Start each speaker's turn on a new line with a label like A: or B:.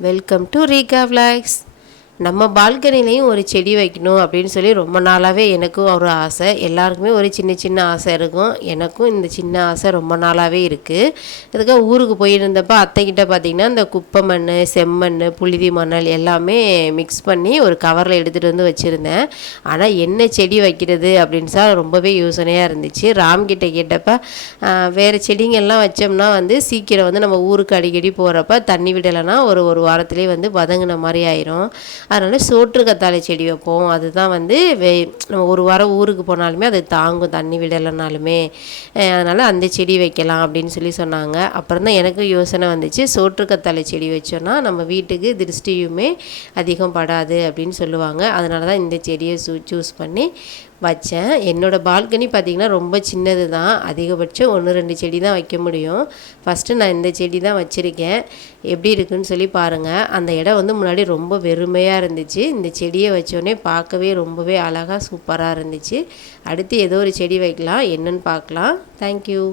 A: Welcome to Reeka vlogs நம்ம பால்கனிலையும் ஒரு செடி வைக்கணும் அப்படின்னு சொல்லி ரொம்ப நாளாகவே எனக்கும் ஒரு ஆசை. எல்லாருக்குமே ஒரு சின்ன சின்ன ஆசை இருக்கும். எனக்கும் இந்த சின்ன ஆசை ரொம்ப நாளாகவே இருக்குது அதுக்காக ஊருக்கு போயிருந்தப்போ அத்தைக்கிட்ட பார்த்திங்கன்னா இந்த குப்பை மண் செம்மண் புழுதி மணல் எல்லாமே மிக்ஸ் பண்ணி ஒரு கவரில் எடுத்துகிட்டு வந்து வச்சுருந்தேன். ஆனால் என்ன செடி வைக்கிறது அப்படின்னு சொல்லி ரொம்பவே யோசனையாக இருந்துச்சு. ராம்கிட்ட கேட்டப்ப வேறு செடிங்கள்லாம் வச்சோம்னா வந்து சீக்கிரம் வந்து நம்ம ஊருக்கு அடிக்கடி போகிறப்ப தண்ணி விடலைன்னா ஒரு ஒரு வாரத்துலேயே வந்து வதங்கின மாதிரி ஆயிரும். அதனால் சோற்று கத்தாழை செடி வைப்போம். அதுதான் வந்து வே நம்ம ஒரு வாரம் ஊருக்கு போனாலுமே அது தாங்கும் தண்ணி விடலைனாலுமே. அதனால் அந்த செடி வைக்கலாம் அப்படின்னு சொல்லி சொன்னாங்க. அப்புறம் தான் எனக்கும் யோசனை வந்துச்சு. சோற்று கத்தாழை செடி வச்சோன்னா நம்ம வீட்டுக்கு திருஷ்டியுமே அதிகம் படாது அப்படின்னு சொல்லுவாங்க. அதனால தான் இந்த செடியை சூ சூஸ் பண்ணி வச்சேன். என்னோடய பால்கனி பார்த்திங்கன்னா ரொம்ப சின்னது தான் அதிகபட்சம் ஒன்று ரெண்டு செடி தான் வைக்க முடியும். ஃபஸ்ட்டு நான் இந்த செடி தான் வச்சுருக்கேன். எப்படி இருக்குன்னு சொல்லி பாருங்கள் அந்த இடம் வந்து முன்னாடி ரொம்ப வெறுமையாக இருந்துச்சு. இந்த செடியை வச்சோடனே பார்க்கவே ரொம்பவே அழகாக சூப்பராக இருந்துச்சு. அடுத்து ஏதோ ஒரு செடி வைக்கலாம். என்னன்னு பார்க்கலாம். தேங்க்யூ